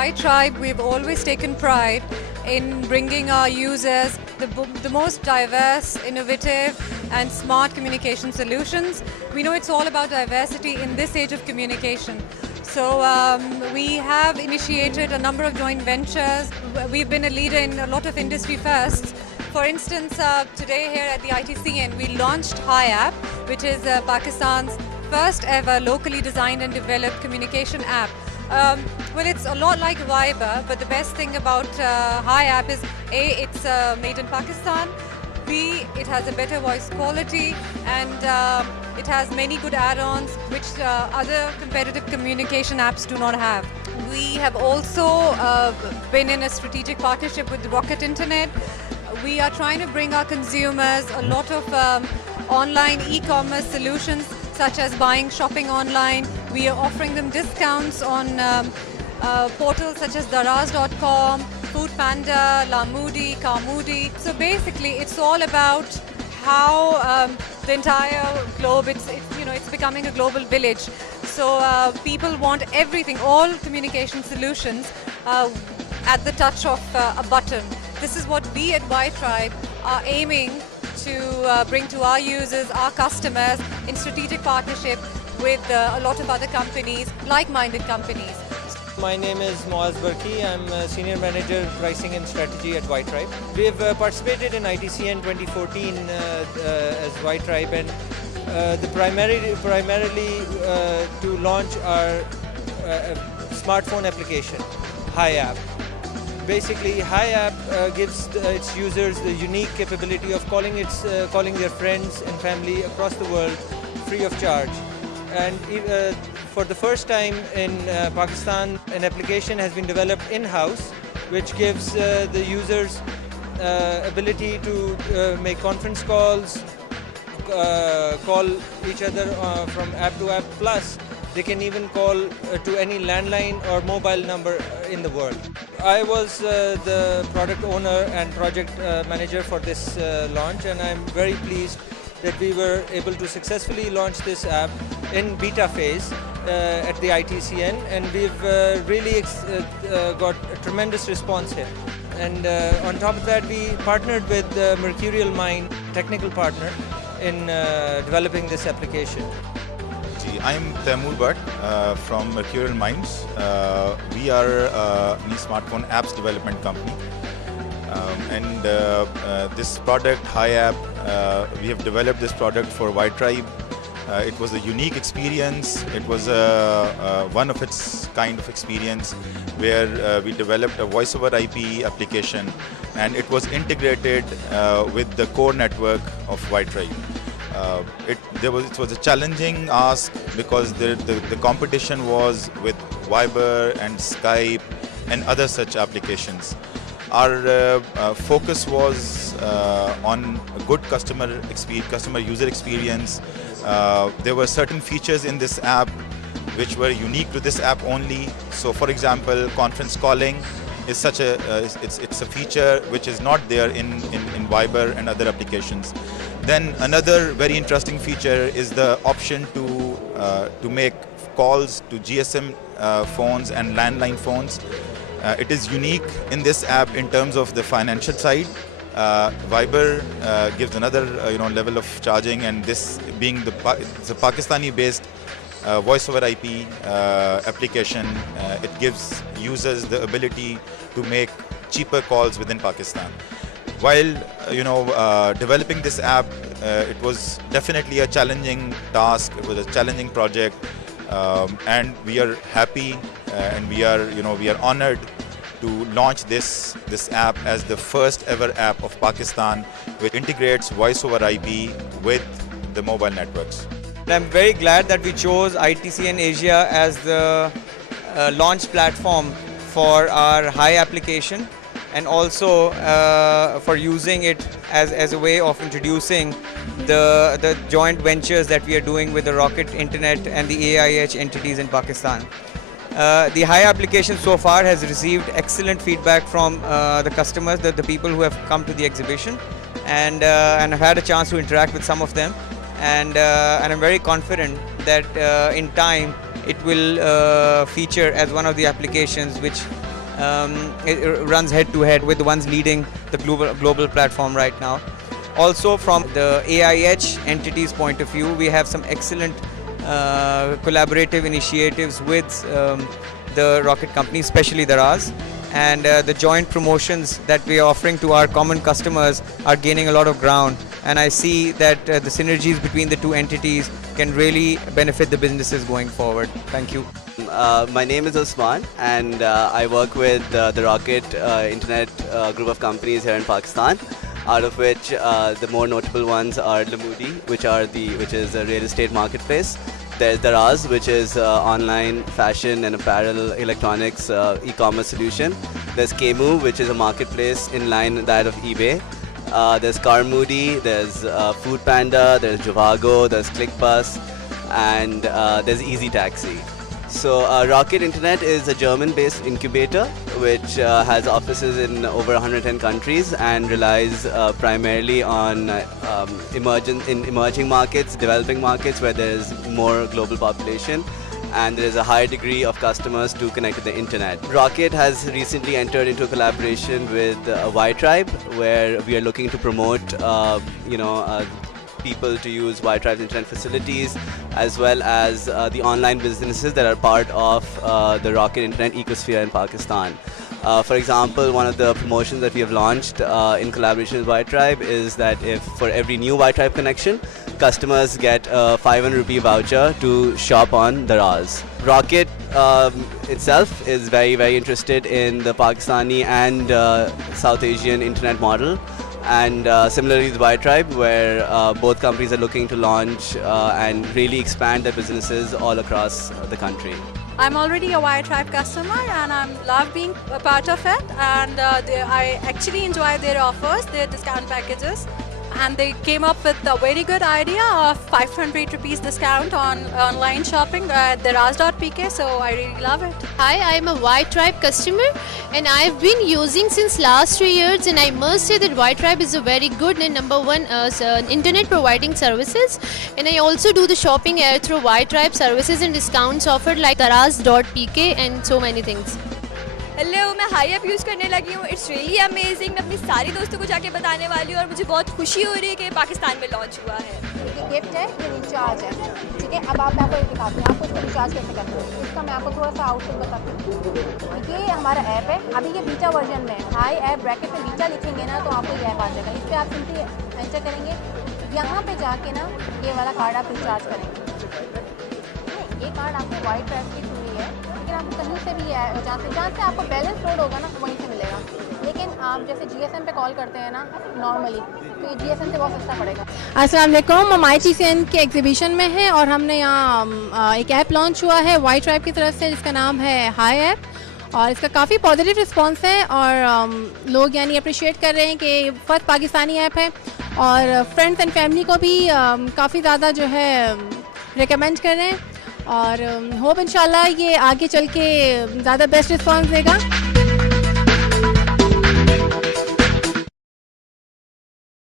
Y-Tribe, we've always taken pride in bringing our users the most diverse, innovative and smart communication solutions. We know it's all about diversity in this age of communication. So we have initiated a number of joint ventures. We've been a leader in a lot of industry firsts. For instance, today here at the ITCN, we launched HiApp, which is Pakistan's first ever locally designed and developed communication app. Well, it's a lot like Viber, but the best thing about HiApp is A, it's made in Pakistan, B, it has a better voice quality, and it has many good add-ons which other competitive communication apps do not have. We have also been in a strategic partnership with Rocket Internet. We are trying to bring our consumers a lot of online e-commerce solutions, such as shopping online. We are offering them discounts on portals such as Daraz.com, Foodpanda, Lamoodi, Carmoody. So basically, it's all about how the entire globe, it's becoming a global village. So people want everything, all communication solutions at the touch of a button. This is what we at Y-Tribe are aiming to bring to our users, our customers, in strategic partnership with a lot of other companies, like-minded companies. My name is Moaz Barki. I'm a Senior Manager Pricing and Strategy at Y-Tribe. We have participated in ITCN 2014 as Y-Tribe, and primarily to launch our smartphone application, HiApp. Basically, HiApp gives its users the unique capability of calling their friends and family across the world free of charge. And for the first time in Pakistan, an application has been developed in-house, which gives the users ability to make conference calls, call each other from app to app, plus they can even call to any landline or mobile number in the world. I was the product owner and project manager for this launch, and I'm very pleased that we were able to successfully launch this app in beta phase at the ITCN, and we've really got a tremendous response here. And on top of that, we partnered with Mercurial Mind, technical partner, in developing this application. I'm Taimur Bhatt from Mercurial Minds. We are a smartphone apps development company. This product, HiApp, we have developed this product for Y-Tribe. It was a unique experience. It was one of its kind of experience where we developed a voice over IP application, and it was integrated with the core network of Y-Tribe. It was a challenging ask because the competition was with Viber and Skype and other such applications. Our focus was on a good customer user experience. There were certain features in this app which were unique to this app only. So, for example, conference calling is it's a feature which is not there in Viber and other applications. Then another very interesting feature is the option to make calls to GSM phones and landline phones. It is unique in this app in terms of the financial side. Viber gives another level of charging, and this being it's a Pakistani-based voice over IP application, it gives users the ability to make cheaper calls within Pakistan. While developing this app, it was definitely a challenging task. It was a challenging project, and we are happy and we are honored to launch this app as the first ever app of Pakistan, which integrates voice over IP with the mobile networks. I'm very glad that we chose ITCN Asia as the launch platform for our HiApp application, and also for using it as a way of introducing the joint ventures that we are doing with the Rocket Internet and the AIH entities in Pakistan. The HiApp application so far has received excellent feedback from the customers, the people who have come to the exhibition, and I've had a chance to interact with some of them, and I'm very confident that in time it will feature as one of the applications which It runs head to head with the ones leading the global platform right now. Also, from the AIH entity's point of view, we have some excellent collaborative initiatives with the rocket companies, especially Daraz. And the joint promotions that we are offering to our common customers are gaining a lot of ground. And I see that the synergies between the two entities can really benefit the businesses going forward. Thank you. My name is Usman, and I work with the Rocket Internet group of companies here in Pakistan, out of which the more notable ones are Lamudi, which is a real estate marketplace. There's Daraz, which is online fashion and apparel electronics e-commerce solution. There's Kemu, which is a marketplace in line with that of eBay. There's Carmoody, there's Food Panda, there's Javago, there's ClickBus, and there's Easy Taxi. So Rocket Internet is a German-based incubator which has offices in over 110 countries and relies primarily on emerging markets, developing markets where there is more global population and there is a high degree of customers to connect with the internet. Rocket has recently entered into a collaboration with Y-Tribe, where we are looking to promote people to use Y-Tribe's internet facilities, as well as the online businesses that are part of the Rocket Internet ecosphere in Pakistan. For example, one of the promotions that we have launched in collaboration with Y-Tribe is that if for every new Y-Tribe connection, customers get a 500 rupee voucher to shop on Daraz. Rocket itself is very, very interested in the Pakistani and South Asian internet model. And similarly with Y-Tribe, where both companies are looking to launch and really expand their businesses all across the country. I'm already a Y-Tribe customer and I love being a part of it, and I actually enjoy their offers, their discount packages, and they came up with a very good idea of 500 rupees discount on online shopping at Daraz.pk, so I really love it. Hi, I'm a Y-Tribe customer and I've been using since last 3 years, and I must say that Y-Tribe is a very good and number one internet providing services, and I also do the shopping through Y-Tribe services and discounts offered like Daraz.pk and so many things. Hello, मैं high app use करने लगी हूँ. It's really amazing. मैं अपनी सारी दोस्तों को जाके बताने वाली हूँ और मुझे बहुत खुशी हो रही है कि पाकिस्तान में लॉन्च हुआ है. ये गिफ्ट है, ये रिचार्ज है. ठीक है, अब मैं आपको एक दिखाती हूँ आपको इसको रिचार्ज कैसे करते हो. इसका मैं आपको थोड़ा सा आउटपुट बताती हूँ. ये हमारा ऐप है, अभी ये बीटा वर्जन में है. हाई ऐप ब्रैकेट में बीटा लिखेंगे ना तो आपको ये ऐप आ जाएगा. इस पर आप सिंपली एंटर करेंगे. यहाँ पे जाके ना ये वाला कार्ड आप रिचार्ज करेंगे. ये कार्ड आपको Y-Tribe की थ्रू ही है, लेकिन आप कहीं से भी है जहाँ से आपको बैलेंस लोड होगा ना वहीं से मिलेगा. लेकिन आप जैसे GSM पे कॉल करते हैं ना नॉर्मली, तो ये GSM से बहुत सस्ता पड़ेगा. अस्सलाम वालेकुम, हम ITCN के एग्जीबिशन में हैं और हमने यहाँ एक ऐप लॉन्च हुआ है Y-Tribe की तरफ से जिसका नाम है हाई ऐप, और इसका काफ़ी पॉजिटिव रिस्पांस है और लोग यानी अप्रिशिएट कर रहे हैं कि फर्स्ट पाकिस्तानी ऐप है, और फ्रेंड्स एंड फैमिली को भी काफ़ी ज़्यादा जो है रिकमेंड कर रहे हैं, और होप इंशाल्लाह ये आगे चल के ज़्यादा बेस्ट रिस्पांस देगा.